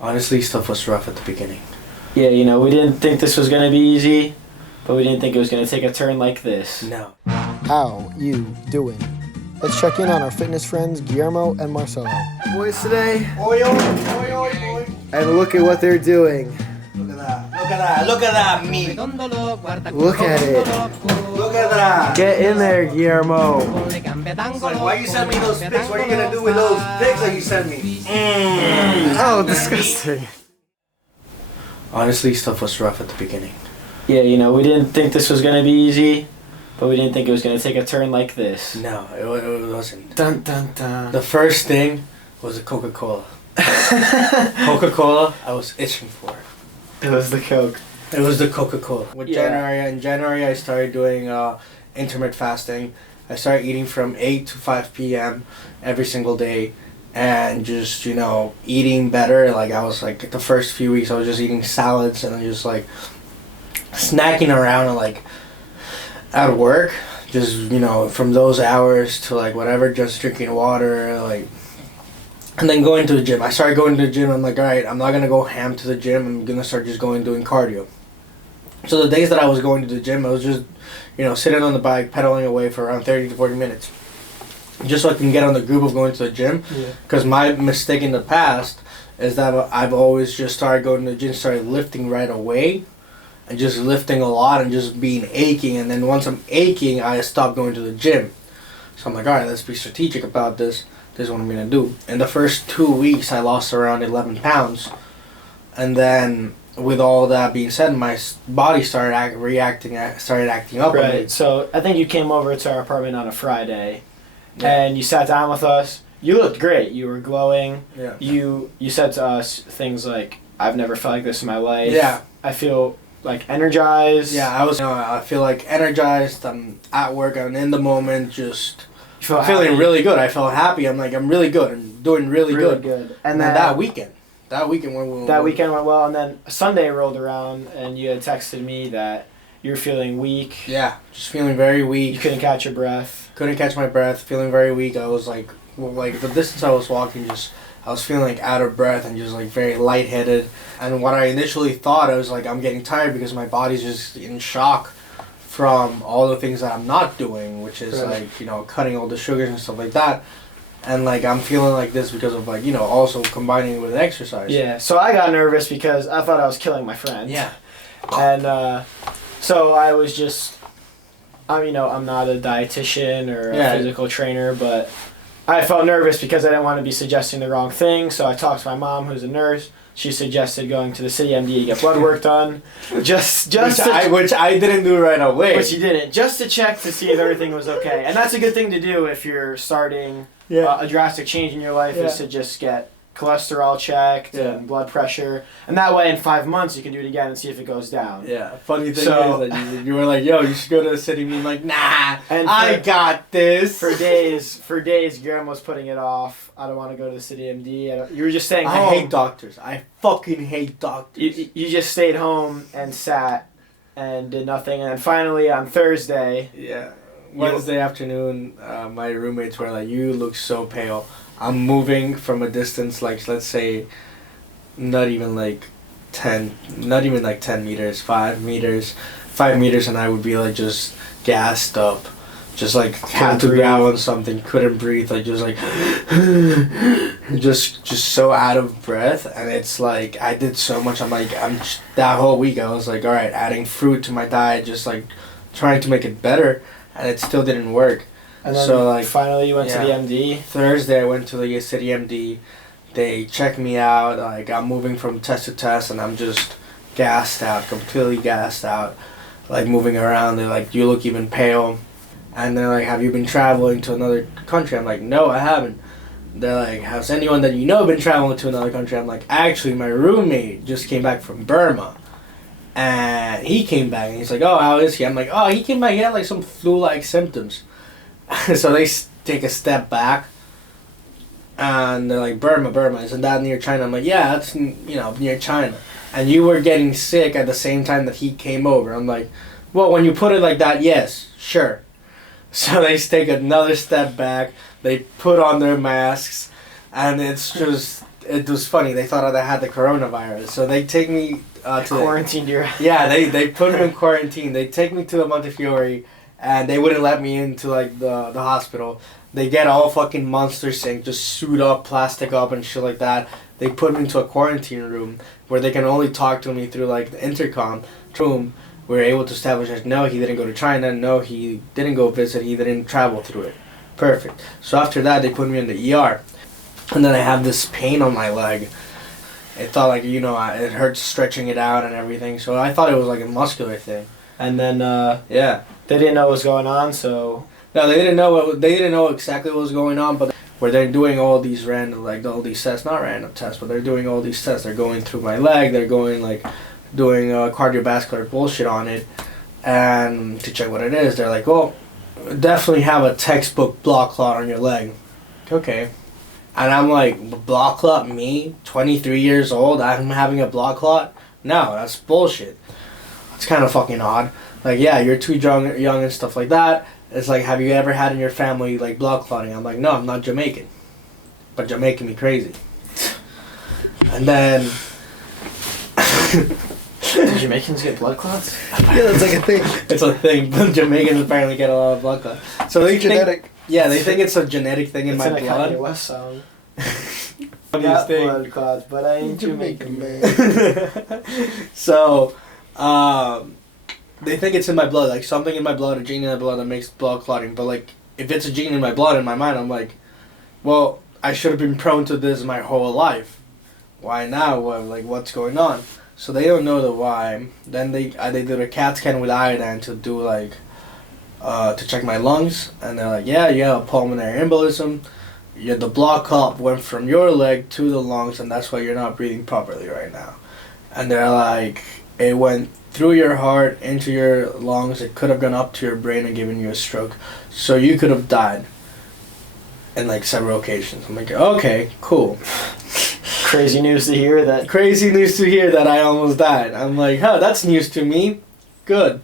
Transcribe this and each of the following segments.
Honestly, stuff was rough at the beginning. Yeah, we didn't think this was going to be easy, but we didn't think it was going to take a turn like this. No. How you doing? Let's check in on our fitness friends Guillermo and Marcello. Boys today, Oi, oi, oi, oi, oi. and look at what they're doing. Look at that. Look at that. Look at that meat. Look at it. Look at that. Get in there, Guillermo. It's like, why you send me those pics? What are you gonna do with those pics that you sent me? Oh, disgusting. Honestly, stuff was rough at the beginning. Yeah, we didn't think this was going to be easy, but we didn't think it was going to take a turn like this. No, it wasn't. Dun, dun, dun. The first thing was the Coca-Cola. Coca-Cola, I was itching for. It was the Coke. It was the Coca-Cola. Yeah. In January, I started doing intermittent fasting. I started eating from 8 to 5 p.m. every single day, and just eating better. Like I was like the first few weeks, I was just eating salads and just like snacking around and like at work. Just from those hours to like whatever, just drinking water like. And then going to the gym. I started going to the gym. I'm like, all right, I'm not gonna go ham to the gym. I'm gonna start just doing cardio. So the days that I was going to the gym, I was just, sitting on the bike, pedaling away for around 30 to 40 minutes, just so I can get on the groove of going to the gym. Because my mistake in the past is that I've always just started going to the gym, started lifting right away, and just lifting a lot and just being aching. And then once I'm aching, I stopped going to the gym. So I'm like, all right, let's be strategic about this. This is what I'm going to do. In the first 2 weeks, I lost around 11 pounds. And then, with all that being said, my body started acting up. Right, so I think you came over to our apartment on a Friday, and you sat down with us. You looked great. You were glowing. Yeah. You said to us things like, I've never felt like this in my life. Yeah. I feel like energized. Yeah, I feel like energized. I'm at work. I'm in the moment, just... I'm feeling really good. I felt happy. I'm like, I'm really good. I'm doing really good. And then that weekend went well. That weekend went well, and then Sunday rolled around, and you had texted me that you were feeling weak. Yeah, just feeling very weak. You couldn't catch your breath. Couldn't catch my breath. Feeling very weak. I was like the distance I was walking, I was feeling like out of breath and just like very lightheaded. And what I initially thought, I was like, I'm getting tired because my body's just in shock from all the things that I'm not doing, which is like, cutting all the sugars and stuff like that. And like, I'm feeling like this because of like, also combining it with exercise. Yeah, so I got nervous because I thought I was killing my friend. Yeah. And so I was just, I'm not a dietitian or a physical trainer, but I felt nervous because I didn't want to be suggesting the wrong thing. So I talked to my mom, who's a nurse. She suggested going to the City MD to get blood work done, which I didn't do right away. Which you didn't, just to check to see if everything was okay. And that's a good thing to do if you're starting a drastic change in your life, is to just get cholesterol checked and blood pressure, and that way in 5 months you can do it again and see if it goes down. Yeah, funny thing is that you were like, yo, you should go to the City MD. I'm like, nah, and I got this. For days, Guillermo was putting it off. I don't want to go to the City MD. You were just staying home. I hate doctors. I fucking hate doctors. You just stayed home and sat and did nothing, and then finally on Thursday... Yeah. Wednesday afternoon, my roommates were like, you look so pale. I'm moving from a distance, like, let's say, not even like 10 meters, 5 meters, and I would be like just gassed up, just like had to grab on something, couldn't breathe, like just like, just so out of breath. And it's like, I did so much. That whole week I was like, all right, adding fruit to my diet, just like trying to make it better, and it still didn't work. And then finally you went to the MD? Thursday I went to the City MD. They checked me out. Like, I'm moving from test to test, and I'm just gassed out, completely gassed out. Like, moving around. They're like, you look even pale. And they're like, have you been traveling to another country? I'm like, no, I haven't. They're like, has anyone that you know been traveling to another country? I'm like, actually, my roommate just came back from Burma. And he came back, and he's like, oh, how is he? I'm like, oh, he came back, he had like some flu-like symptoms. So they take a step back, and they're like, Burma, isn't that near China? I'm like, yeah, that's, near China. And you were getting sick at the same time that he came over. I'm like, well, when you put it like that, yes, sure. So they take another step back, they put on their masks, and it's it was funny. They thought I had the coronavirus, so they take me to quarantined your. Yeah, they put me in quarantine. They take me to the Montefiore, and they wouldn't let me into like the hospital. They get all fucking monster sync, just suit up, plastic up, and shit like that. They put me into a quarantine room where they can only talk to me through like the intercom room. We were able to establish that no, he didn't go to China. No, he didn't go visit. He didn't travel through it. Perfect. So after that, they put me in the ER. And then I have this pain on my leg. It thought like, you know, it hurts stretching it out and everything. So I thought it was like a muscular thing. And then, yeah. They didn't know what was going on, so... No, they didn't know exactly what was going on, but where they're doing all these random, like all these tests, not random tests, but they're doing all these tests. They're going through my leg. They're going like, doing cardiovascular bullshit on it. And to check what it is, they're like, well, definitely have a textbook blood clot on your leg. Okay. And I'm like, blood clot? Me? 23 years old? I'm having a blood clot? No, that's bullshit. It's kind of fucking odd. Like, yeah, you're too young and stuff like that. It's like, have you ever had in your family, like, blood clotting? I'm like, no, I'm not Jamaican. But you're making me crazy. And then... Do Jamaicans get blood clots? Yeah, that's like a thing. It's a thing, but Jamaicans apparently get a lot of blood clots. So they genetic. Yeah, they think it's a genetic thing in my blood. blood. It's in a Kanye West song. Got blood clots, but I ain't Jamaican, man. So, they think it's in my blood, like something in my blood, a gene in my blood that makes blood clotting. But like, if it's a gene in my blood, in my mind, I'm like, well, I should have been prone to this my whole life. Why now? Like, what's going on? So they don't know the why. Then they did a CAT scan with iodine to do like, to check my lungs, and they're like, yeah, you have a pulmonary embolism. Yeah, the blood clot went from your leg to the lungs, and that's why you're not breathing properly right now. And they're like, it went through your heart, into your lungs, it could have gone up to your brain and given you a stroke. So you could have died in like several occasions. I'm like, okay, cool. Crazy news to hear that. Crazy news to hear that I almost died. I'm like, huh, that's news to me. Good.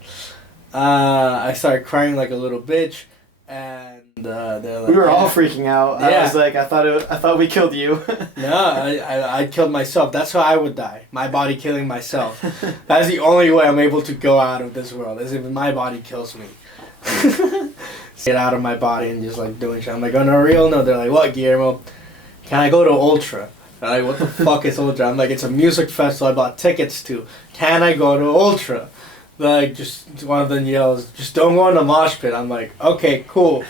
I started crying like a little bitch, and they're like, we were all freaking out. Yeah. I was like, I thought we killed you. No, I killed myself. That's how I would die. My body killing myself. That's the only way I'm able to go out of this world, is if my body kills me. Get out of my body and just like doing shit. I'm like, on a real note, they're like, what, Guillermo? Can I go to Ultra? They're like, what the fuck is Ultra? I'm like, it's a music festival I bought tickets to. Can I go to Ultra? Like, just one of them yells, just don't go in the mosh pit. I'm like, okay, cool.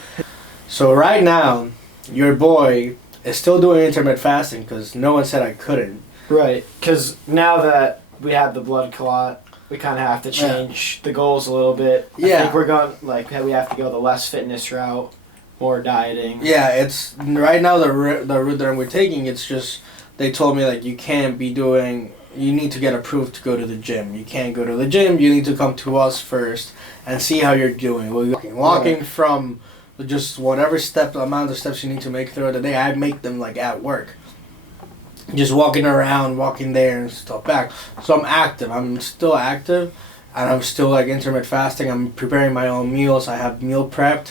So right now, your boy is still doing intermittent fasting because no one said I couldn't. Right, because now that we have the blood clot, we kind of have to change the goals a little bit. I think we're going, like, we have to go the less fitness route, more dieting. Yeah, it's, right now the route that we're taking, it's just, they told me, like, you can't be doing, you need to get approved to go to the gym. You can't go to the gym, you need to come to us first and see how you're doing. Walking from just whatever amount of steps you need to make throughout the day, I make them, like, at work. Just walking around, walking there and stuff back. So I'm active. I'm still active, and I'm still like intermittent fasting. I'm preparing my own meals. I have meal prepped,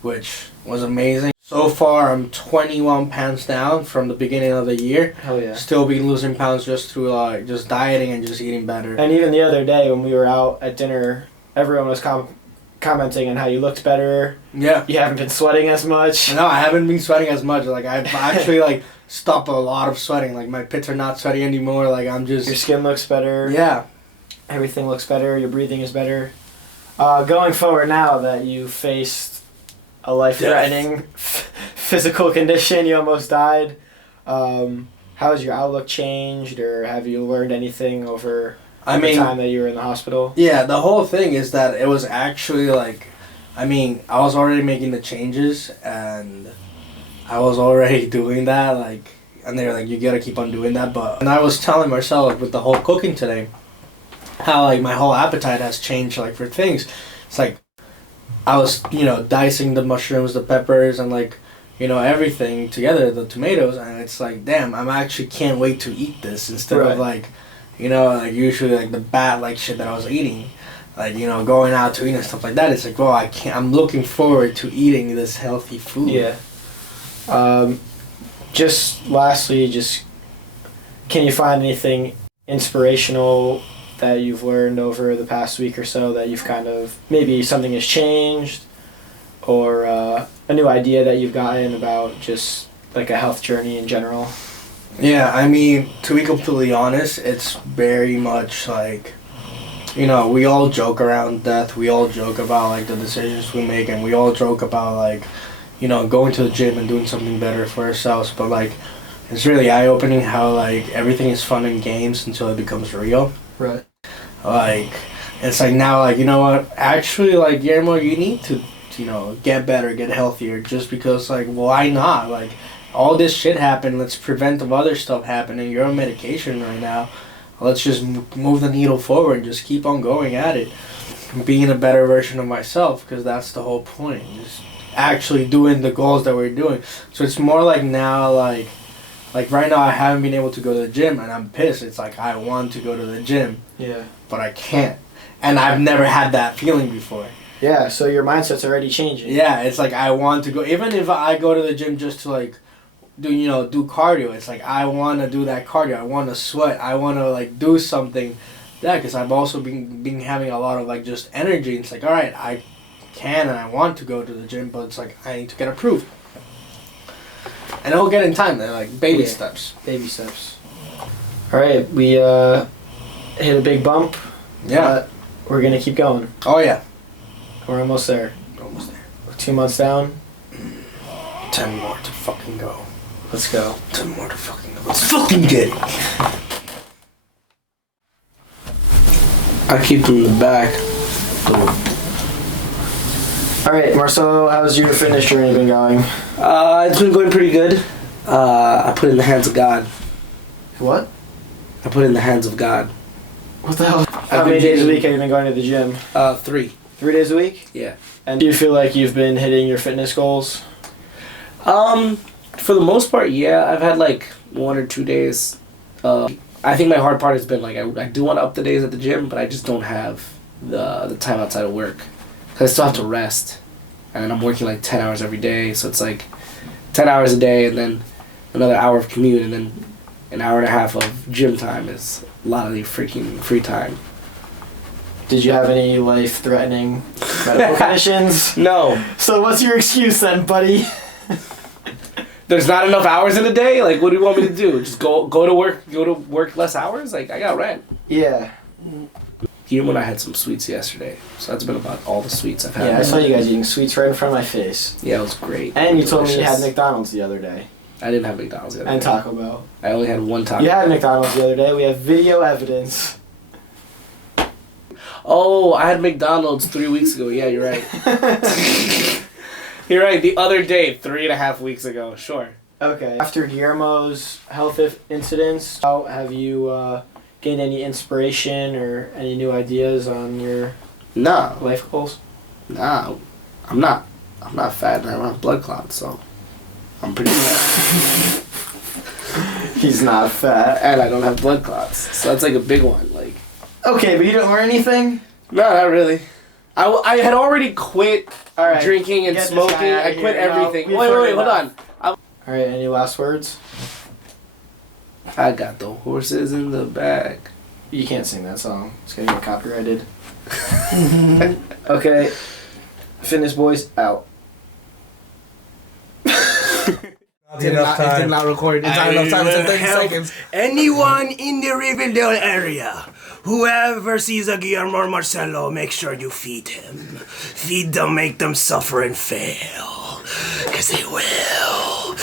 which was amazing. So far, I'm 21 pounds down from the beginning of the year. Hell yeah. Still been losing pounds just through just dieting and just eating better. And even the other day when we were out at dinner, everyone was commenting on how you looked better. Yeah. You haven't been sweating as much. No, I haven't been sweating as much. Like, I've actually like stopped a lot of sweating. Like, my pits are not sweaty anymore. Like, I'm just... Your skin looks better. Yeah. Everything looks better. Your breathing is better. Going forward now that you faced a life-threatening physical condition, you almost died, how has your outlook changed, or have you learned anything over the time that you were in the hospital? Yeah, the whole thing is that it was actually like, I mean, I was already making the changes, and I was already doing that, like, and they were like, you gotta keep on doing that, and I was telling Marcello with the whole cooking today, how, like, my whole appetite has changed, like, for things. It's like, I was, dicing the mushrooms, the peppers, and, like, everything together, the tomatoes, and it's like, damn, I actually can't wait to eat this, instead of, like, like, usually, like, the bad, like, shit that I was eating. Like, going out to eat and stuff like that. It's like, well, I'm looking forward to eating this healthy food. Yeah. Just lastly, just can you find anything inspirational that you've learned over the past week or so that you've kind of, maybe something has changed, or a new idea that you've gotten about just like a health journey in general? Yeah, I mean, to be completely honest, it's very much like, you know, we all joke around death. We all joke about like the decisions we make, and we all joke about like, you know, going to the gym and doing something better for ourselves. But like, it's really eye-opening how like everything is fun and games until it becomes real. Right. Like, it's like now, like, you know what? Actually, like, Guillermo, you need to, you know, get better, get healthier. Just because, like, why not? Like, all this shit happened. Let's prevent the other stuff happening. You're on medication right now. Let's just move the needle forward. Just keep on going at it. Being a better version of myself, because that's the whole point. Just actually doing the goals that we're doing. So it's more like now, like right now I haven't been able to go to the gym, and I'm pissed. It's like I want to go to the gym. Yeah. But I can't. And I've never had that feeling before. Yeah, so your mindset's already changing. Yeah, it's like I want to go. Even if I go to the gym just to like do cardio, it's like I want to do that cardio. I want to sweat. I want to like do something. Yeah, because I've also been having a lot of like just energy. It's like, all right, I can and I want to go to the gym, but it's like I need to get approved. And it'll get in time. They're like baby steps. Baby steps. All right, we hit a big bump. Yeah. But we're going to keep going. Oh, yeah. We're almost there. Almost there. We're 2 months down. 10 more to fucking go. Let's go. 10 more to fucking go. Let's fucking get it. I keep them in the back. All right, Marcello, how's your fitness journey been going? It's been going pretty good. I put it in the hands of God. What? I put it in the hands of God. What the hell? How many days a week have you been going to the gym? 3. 3 days a week? Yeah. And do you feel like you've been hitting your fitness goals? For the most part, yeah. I've had like 1 or 2 days. I think my hard part has been like I do want to up the days at the gym, but I just don't have the time outside of work. Because I still have to rest. And I'm working like 10 hours every day, so it's like 10 hours a day and then another hour of commute and then an hour and a half of gym time is a lot of the freaking free time. Did you have any life-threatening medical conditions? No. So what's your excuse then, buddy? There's not enough hours in a day? Like, what do you want me to do? Just go to work less hours? Like, I got rent. Yeah. Guillermo and I had some sweets yesterday, so that's been about all the sweets I've had. Yeah, I saw you guys eating sweets right in front of my face. Yeah, it was great. And you told me you had McDonald's the other day. I didn't have McDonald's the other day. And Taco Bell. I only had one Taco. You had McDonald's the other day. We have video evidence. Oh, I had McDonald's 3 weeks ago. Yeah, you're right. You're right. The other day, 3.5 weeks ago. Sure. Okay. After Guillermo's health incidents, how have you gained any inspiration or any new ideas on your life goals? Nah. I'm not fat and I don't have blood clots, so I'm pretty fat. He's not fat. And I don't have blood clots, so that's like a big one. Like. Okay, but you didn't learn anything? No, not really. I had already quit drinking and Get smoking. I quit everything. Wait, hold on. Alright, any last words? I got the horses in the back. You can't sing that song. It's gonna get copyrighted. Okay. Fitness boys, out. It did not record. It's not enough time. It's 30 seconds. Anyone in the Rivendell area, whoever sees a Guillermo or Marcello, make sure you feed him. Feed them, make them suffer and fail. 'Cause they will.